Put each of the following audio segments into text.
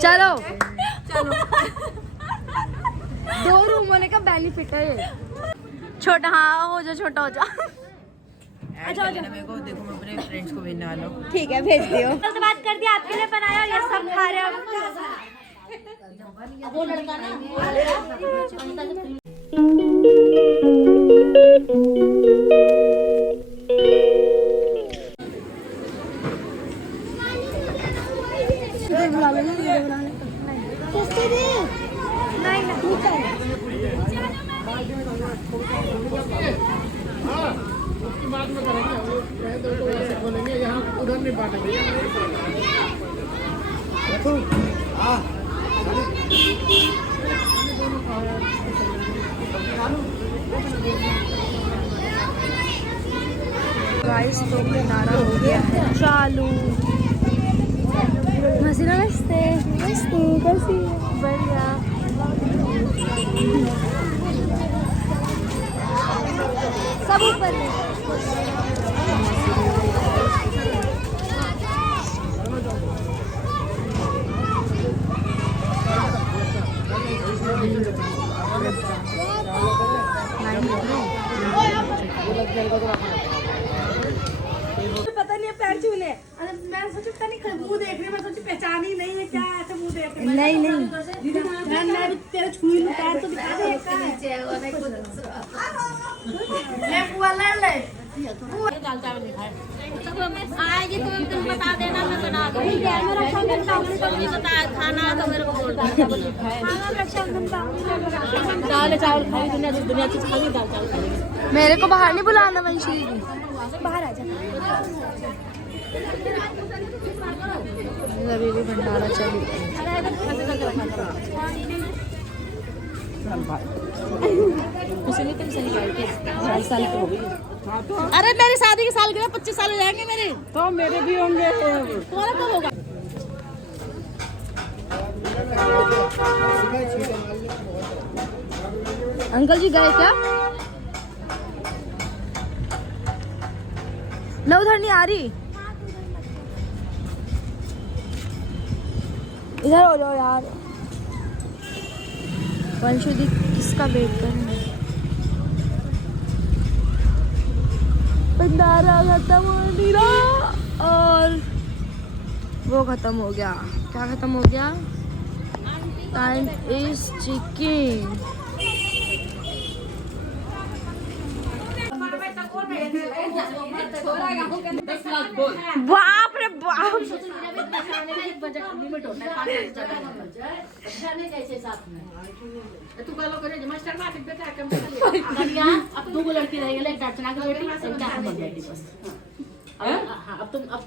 चलो चलो 2 रूम होने का बेनिफिट है ये। छोटा हाँ हो जा, छोटा हो जा। अच्छा मेरे को देखो, मैं अपने फ्रेंड्स को भेजने वाला हूँ। ठीक है भेज दियो। तो बात कर दिया, आपके लिए बनाया और ये सब खा रहे हो। वो लड़का ना बाद में करेंगे, तो ऐसे खोलेंगे, यहाँ उधर नहीं बांटेंगे। गाइस तो नारा हो गया है चालू। नमस्ते नमस्ते, कैसी बढ़िया। सब ऊपर है। पता नहीं है पैर छूने। मैं सोची पता नहीं मुंह देख रही, मैं सोची पहचान ही नहीं है क्या, ऐसे मुंह देख रही। नहीं मैं तेरे छुई लूं, पैर तो दिखा दे क्या ले बुआ ले दाल चावल दिखाए। आएगी तो तुम बता देना, मैं बना दूंगी। मेरा रक्षाबंधन का भी बता, खाना तो मेरे को बोल खाना रक्षाबंधन का दाल चावल खाई, दुनिया चीज खाई, दाल चावल खाई। मेरे को बाहर नहीं बुलाना वंशी, बाहर आ जा। अभी भी भंडारा चल अरे मेरी शादी की साल गिरह 25 साल हो जाएंगे मेरे, तो मेरे भी होंगे। तुम्हारा कब होगा? अंकल जी गए क्या? मैं उधर नहीं आ रही, इधर हो जाओ यार। वंशु दी किसका वेट कर रहे हैं? भंडारा खत्म हो नहीं रहा और वो खत्म हो गया। क्या खत्म हो गया? Time is chicken. बाप रे बाप, बजट लिमिट होता है। तू कलो करे मास्टर मार्केट बेटा कम कर। अब 2 लड़की रहेगी, एक दर्शना की बेटी, एक चार बन जाएगी बस। हाँ अब तुम अभी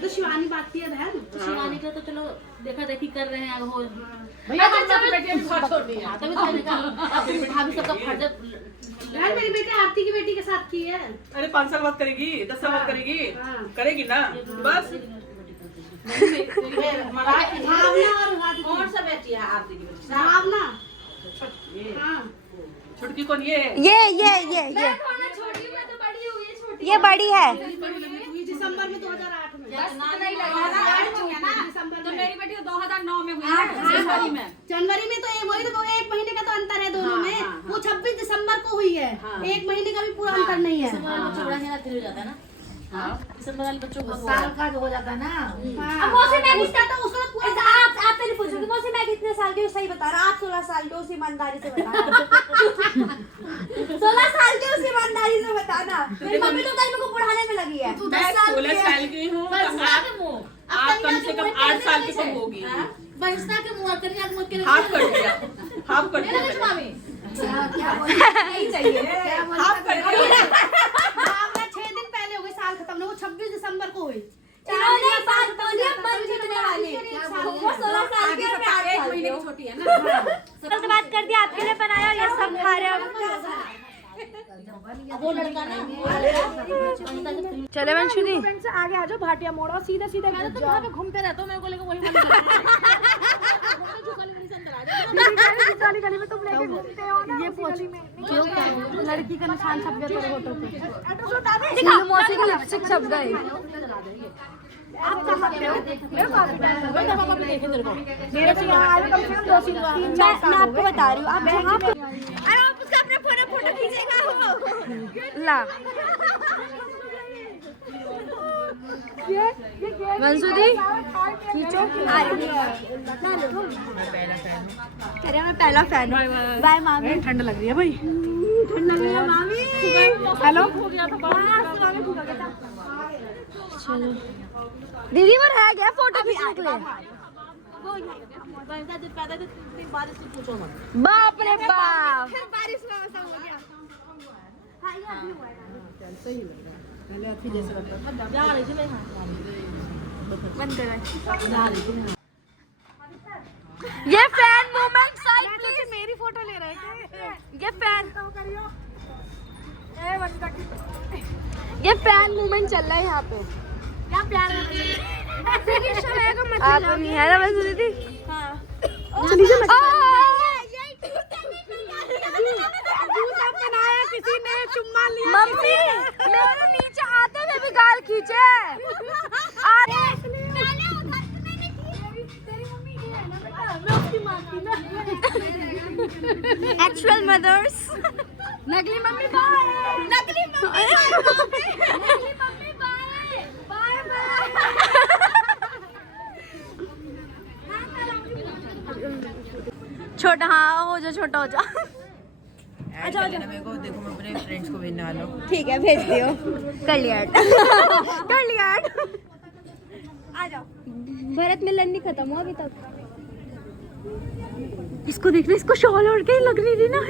तो शिवानी बाकी है बहन, तो शिवानी का तो चलो देखा देखी कर रहे हैं। वो भैया बेटी भी बहुत छोटी है, तभी तो मैंने कहा भाभी सबका फर्ज है। मेरी बेटी आरती की बेटी के साथ की है। अरे 5 साल बाद करेगी, 10 साल बाद करेगी, करेगी ना बस। कौन सा बेटी है आरती की बेटी? भावना। छुटकी कौन? ये ये बड़ी है। दिसंबर में 2008 में तो मेरी बेटी तो 2009 में हुई है। जनवरी में। तो वही तो 1 महीने का तो अंतर है दोनों में। वो 26 दिसंबर को हुई है, 1 महीने का भी पूरा अंतर नहीं है। दिसंबर वाले बच्चों को साल का हो जाता है ना। अब मौसी मैं उसका तो उसका पूरा आप पहले पूछोगे मौसी मैं कितने साल की हूँ? सही बता रहा, आप 16 साल के, उस ईमानदारी से बताना। 16 साल के, उस ईमानदारी से बताना। मेरी मम्मी तो कल मेरे को पढ़ाने में लगी है। मैं 16 साल की हूँ, आप कम से कम 8 साल की कम होगी। बंसना के मुंह कर यार, मुंह के हाफ कर दिया, हाफ कर दिया। नहीं चाहिए, हाफ कर दिया। 6 दिन पहले हो गए साल खत्म। वो 26 दिसंबर को हुई। इन्होंने बात बोली अब बन जीतने वाली। वो 16 साल की और 8 1 महीने की छोटी है ना। तो बात कर दिया, आपके लिए बनाया और ये सब खा रहे हो। वो लड़का ना चले वंशु दी से आगे आ जाओ, भाटिया मोड़ और सीधे सीधे मैं तो वहाँ पे घूमते रहता हूँ, मेरे को लेकर वही वाली गली में तुम लेके घूमते हो ना। ये गली में क्यों लड़की का निशान छप गया तेरे फोटो पे। मौसी की लिपस्टिक छप गई। आप कहाँ पे हो? मेरे को काफी टाइम हो गया। पापा भी देखे तेरे को। मेरे को यहाँ आए कम से कम 2-3 बार। मैं आपको बता रही हूँ, आप जहाँ पे अरे आप उसका अपना फोटो खींचेगा वो ला मंसूरी खींचो। अरे मैं पहला फैन हूँ। बाय मामी। ठंड लग रही है भाई। ठंड लग रही है मामी। हेलो चलो दीदी वो रह गया फोटो खींचने के लिए। बारिश से पूछो मत। बाप रे बाप फिर बारिश में ऐसा हो गया। पहले अच्छी जैसे लगता था। जा रही थी मैं। बंद करो। ये फैन मोमेंट साइड प्लीज। मेरी फोटो ले रहे थे। ये फैन मूवमेंट चल रहा है यहाँ पे। क्या प्यार आप नहीं है ना मंसूरी दीदी? किसी ने चुम्मा लिया। मम्मी मेरे नीचे आते हुए भी गाल खींचे। Actual mothers. नकली मम्मी बाय। नकली मम्मी बाय बाय। छोटा हाँ हो जा, छोटा हो जा। अच्छा मेरे को देखो, मैं अपने फ्रेंड्स को भेजने वाला हूँ। ठीक है भेज दियो। कर लिया कर लिया। आ जाओ। भरत मिलन नहीं खत्म हुआ अभी तक। इसको देखना, इसको शॉल ओढ़ के ही लग रही थी ना।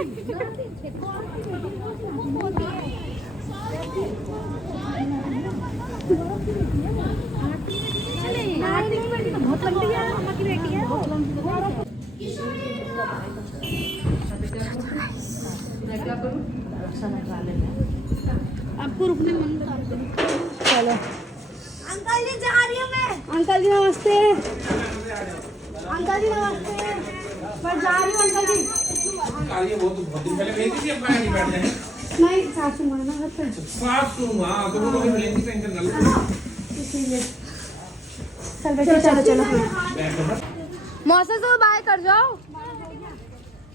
बहुत लंबी है, अम्मा की बेटी है। आपको रुकने मन चलो अंकल जी जा रही हूँ मैं। अंकल जी नमस्ते। अंकल जी नमस्ते। मैं जा रही हूँ अंकल जी। बहुत दिन पहले भेजी थी, अब कहाँ नहीं बैठ रहे? नहीं सासू माँ ना घर पे। सासू माँ तो वो तो लेने की टेंशन ना लो। इसीलिए चल बेटे चलो चलो। मौसा से बाय कर जाओ।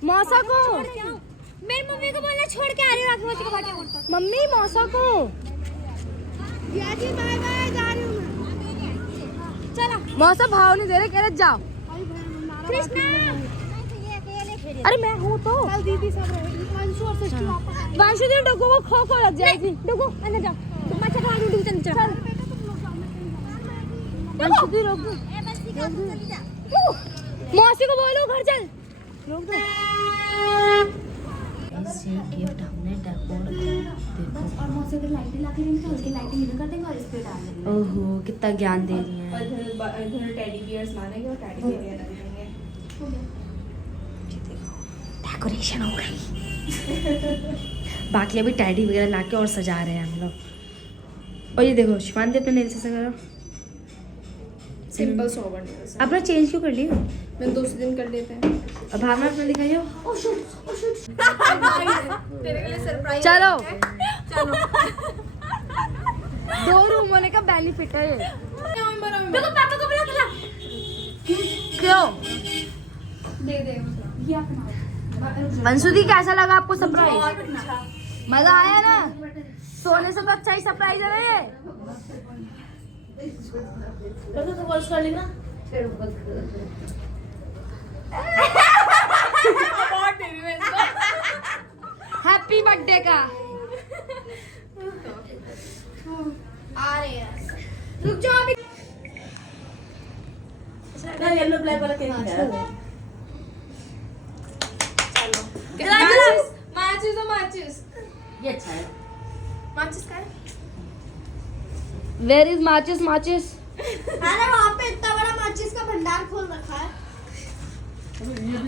मौसा को मेरी मम्मी को बोलना छोड़ के आ रही हूँ। मम्मी मौसा को बाय बाय जा रही हूँ मैं। चलो मौसा भाव नहीं दे रहे, कह रहे जाओ। कृष्णा अरे मैं हूँ तो। कल दीदी सब रहेगी। वंशु दी डोगो को खो खो लग जाएगी। डोगो अंदर जाओ। तुम अच्छा खा लो। चल चल वंशु दी रोक दो। मौसी को बोलो घर चल। रोक दो। ऐसे गिफ्ट हमने डेकोर देखो। और मौसी को लाइटें ला के देंगे तो उसकी लाइटें इधर कर देंगे और इस पे डाल देंगे। ओहो कितना ज्ञान दे रही है। इधर टेडी बियर्स मानेंगे और टेडी बियर देंगे। डेकोरेशन हो गई। बाकी अभी टैडी वगैरह लाके और सजा रहे हैं हम लोग। और ये देखो शिवान दे अपने नेल से करो। Simple sober. अपना चेंज क्यों कर लिया? मैं दूसरे दिन कर लेते हैं। अब भावना अपना दिखाइए। तेरे के लिए सरप्राइज। चलो चलो 2 रूम होने का बेनिफिट है ये। देखो पापा को बुला। क्यों? दे दे ये अपना। मंसूरी कैसा लगा आपको सरप्राइज? मजा आया ना? सोने से तो अच्छा ही सरप्राइज है ना ये। हैप्पी बर्थडे का आ रहे हैं। रुक जाओ अभी। येलो ब्लैक वाला केक है। माचिस ये अच्छा है। माचिस का है। वेयर इज माचिस? माचिस अरे वहाँ पे इतना बड़ा माचिस का भंडार खोल रखा है।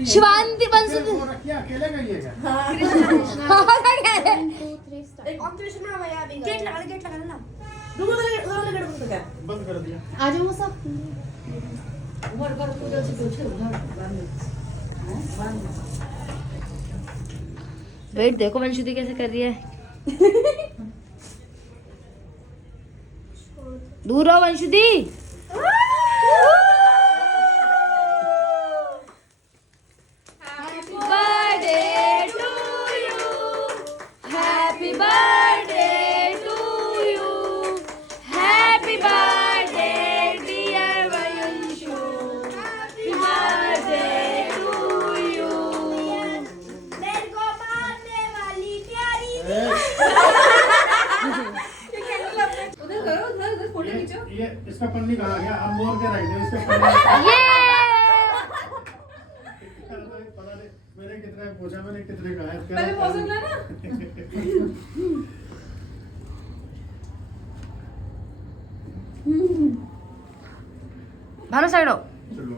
शिवांती बंसु अकेले करिएगा। ऑपरेशन में भैया अभी गेट लगा ना। बंद कर दिया। आ जाओ सब। वेट देखो वंशुदी कैसे कर रही है। दूर रहो वंशुदी। पन्नी कहाँ गया? अब मोड़ के रख दे उसके पन्नी। ये पता नहीं मैंने कितने पूछा, मैंने कितने कहा है। पहले मौसम ला ना। भानु साइड हो। चलो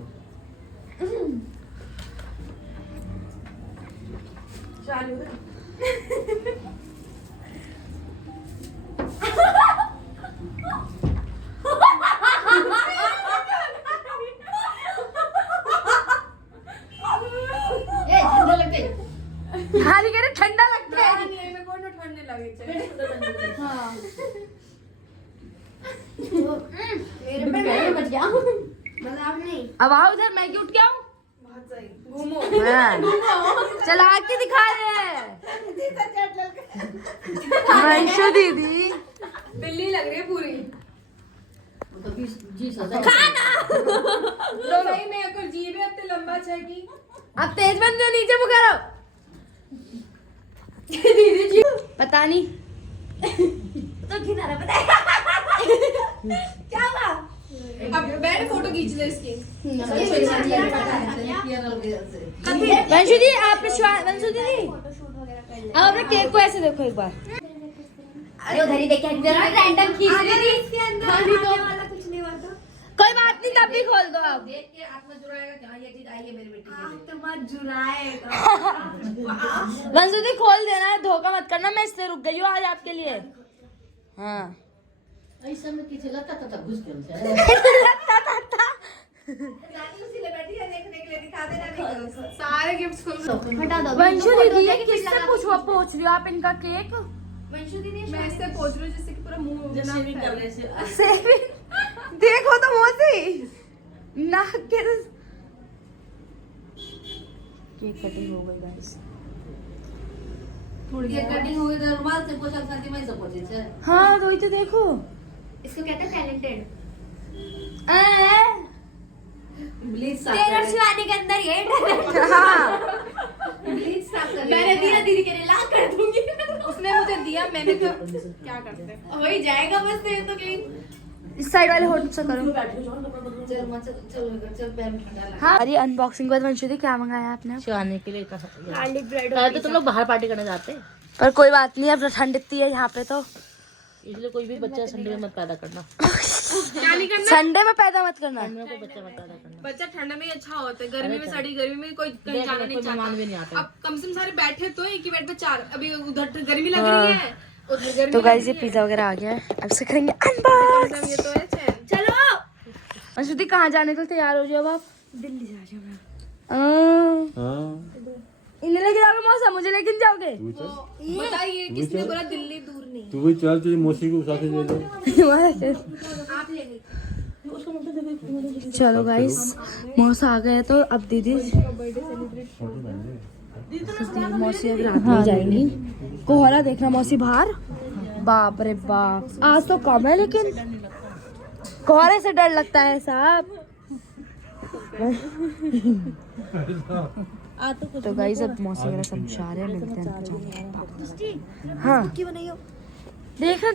चालू है। ए ठंडा लगते खाली करे ठंडा लगता है। मेरे को ना ठंडे लगे छे। मेरे पे नहीं बच गया मजाक नहीं। अब आओ इधर, मैं क्यों उठ के आऊं? बहुत सही। घूमो। चला के दिखा रहे हैं वंशु दीदी। बिल्ली लग रही है पूरी। तो 20 जी सजा तो सही में अगर जीभ है इतने लंबा छे की। अब तेज बन जो नीचे पुकारो। दीदी जी पता नहीं तो किनारा पता है क्या हुआ? अब बैठ फोटो खींच ले इसकी। वंशु दी आप वंशु दीदी अब अपने केक को ऐसे देखो एक बार। अरे उधर ही देखे जरा रैंडम खींच रही थी इसके अंदर खाली तो वाला कुछ नहीं हुआ तो कोई बात नहीं, तब भी खोल दो आप। देख के आत्मा जुड़ाएगा कि हाँ ये चीज आई है मेरी बेटी के लिए। तो मत जुराएगा। वंशु दी खोल देना, धोखा मत करना, मैं इसलिए रुक गई हूँ आज आपके लिए। हाँ ऐसा में किसी लगता था घुस के उनसे उसी ले बैठी है देखने के लिए, दिखा देना नहीं सारे गिफ्ट्स खोल दो। हटा दो वंशु दीदी ये किससे पूछ रही हो आप इनका केक? वंशु दीदी मैं इससे पूछ रही हूँ जिससे कि पूरा मुंह जैसे भी ना करने से सेविन देखो तो मोसी नाक के केक कटिंग हो गई गाइस। ये कटिंग हुई तो रुमाल से पोछा साथी में से पोछे छे। हाँ तो वही तो देखो। इसको कहते हैं टैलेंटेड। ब्लीच साफ तेरा कर शिवानी के अंदर ये हाँ ब्लीच साफ कर मैंने दिया दीदी के लिए ला कर दूंगी। उसने मुझे दिया, मैंने तो क्या करते हैं। हो ही जाएगा बस तेरे तो क्लीन। इस साइड वाले होठ से करो। चल मत चल पैर में ठंडा लगा। हाँ अरे अनबॉक्सिंग के बाद वंशु दी क्या मंगाया आपने? खाने के लिए गार्लिक ब्रेड तो तुम लोग बाहर पार्टी करने जाते हैं, पर कोई बात नहीं, अब ठंड इतनी है यहाँ पे तो इसलिए कोई भी बच्चा संडे में मत पैदा करना। क्या नहीं करना? संडे में पैदा मत करना। संडे में कोई बच्चा मत पैदा करना। बच्चा ठंड में ही अच्छा होता है, गर्मी में सड़ी गर्मी में कोई कहीं देख जाना ले, नहीं कोई मेहमान भी नहीं चाहता। आते। अब कम से कम सारे बैठे तो एक ही बेड पे चार, अभी उधर गर्मी लग रही है, उधर गर्मी तो लग गाइस ये रही है। पिज्जा वगैरह आ गया है, अब से करेंगे अनबॉक्स। मतलब ये तो है चैन। चलो वंशु दी कहाँ जाने के लिए तैयार हो जाओ आप? दिल्ली जा रही हूँ मैं। इन्हें लेके जाओगे मौसा, मुझे लेकिन जाओगे? बताइए किसने बोला दिल्ली दूर नहीं? तू भी चल, तुझे मौसी को साथ ले ले। आप ले गए। चलो गाइस मौसा आ गए तो अब दीदी मौसी अभी रात में जाएंगी। कोहरा देखना मौसी बाहर, बाप रे बाप आज तो कम है लेकिन कोहरे से डर लगता है साहब। तो गाइस अब मौसी वगैरह सब जा रहे हैं, मिलते हैं। हाँ देखना।